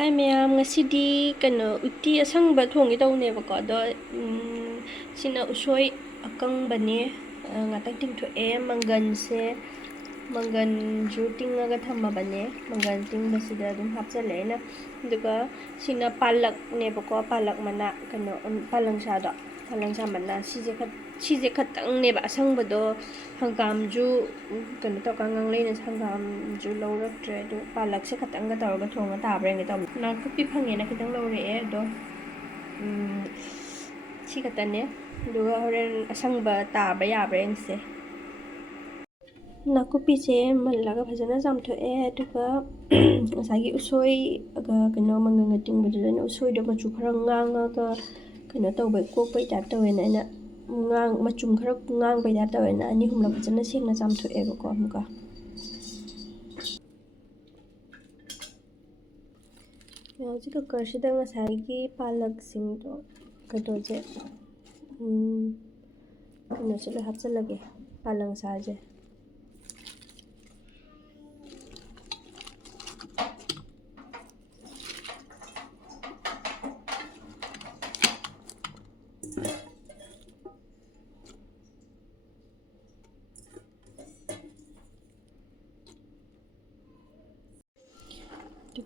Hi ma'am, ngasi kano uti asang ba thongi tawne ba ko do sina usoi akang bane ngatang ting tho e mangan se mangan ju ting ga thamma bane mangan ting basida dum hapchale na duga sina palak ne ba ko palak mana kano palang sa do palang sa mana sije khatang ne ba asang ba do hangam ju kano to kangang le na hangam ju lawrak tre do palak se khatang ga taw ga thonga ta breng ga na kupi phange na kitang lawre e do si katane duga horen asang ba ta ba ya breng se 나쿠피제 말라가 파자나 잠토에 두가 자기 우소이 그नो 망가 띵부들은 우소이도 마추 khara ngang kano tawbai kokpai type tawena ana ngang machum khara ngang bai type tawena ani humla phajana sengna chamthoe ba ko amuka yaji ka karshida ngasai palak singdo kadoje kano chale hapchalage palang saje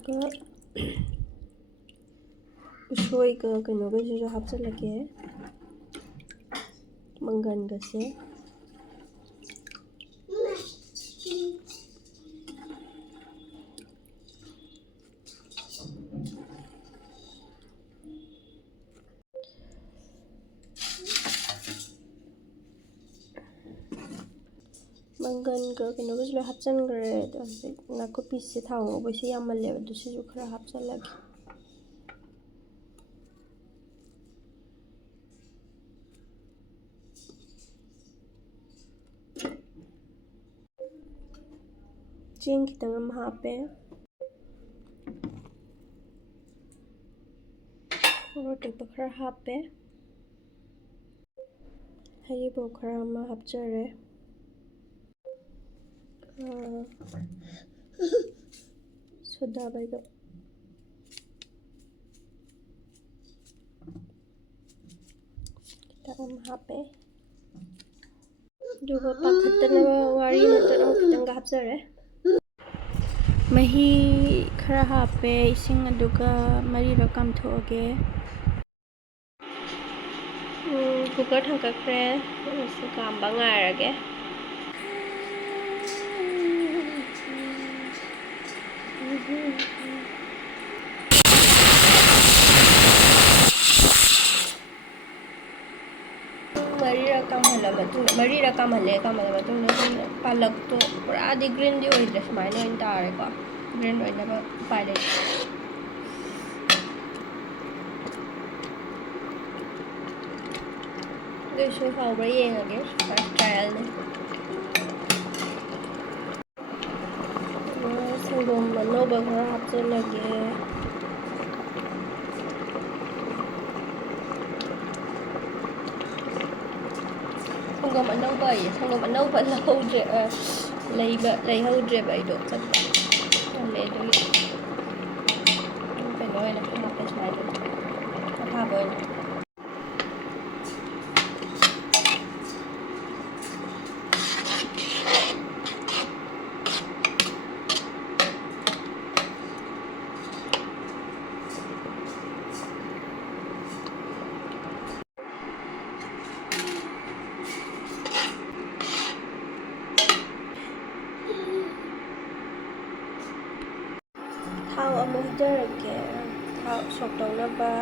juga usoi ka kano ga jo hapchalage mangan ga se mangan ka kano ga jo hapchan gare to nakupi se thang bo se yamalle ba du se jo khara hapchalage ching kitang am hape rote pa khara hape hari bo khara ma hapchare soda bai ga kita am hape duga pakhatna wari na to kitang ga hapchare mahi khara hape ising aduga mari ra kam thoge kuकर thangkakre se kam ba ngairage mari ra kam hale palak to pura di green di oidre smai no intare ko green oina ba pale Gusto how ba yengage trial ne sanggom no ba khara hapchalage sanggom anauba lahudre leihudre ba ido chakta le do pe noi na hape smai do ha boy thao among derake thao sok tawna ba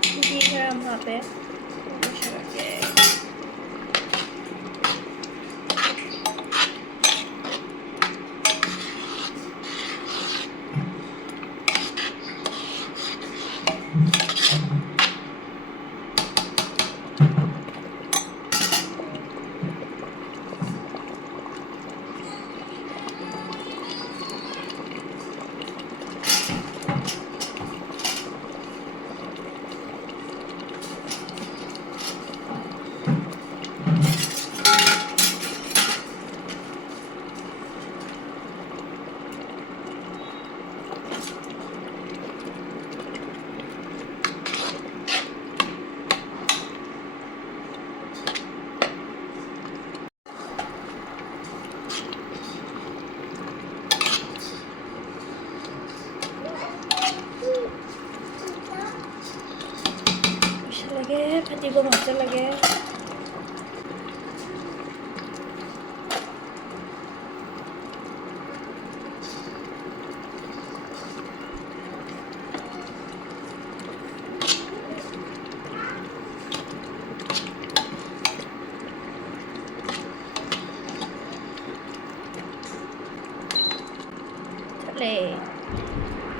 Hindi gram hape. लगे पति को मस्त लगे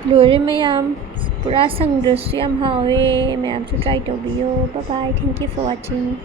लोरे ma'am पूरा संगद्रसु याम हावे मैम टू ट्राई टोबियो bye bye thank you for watching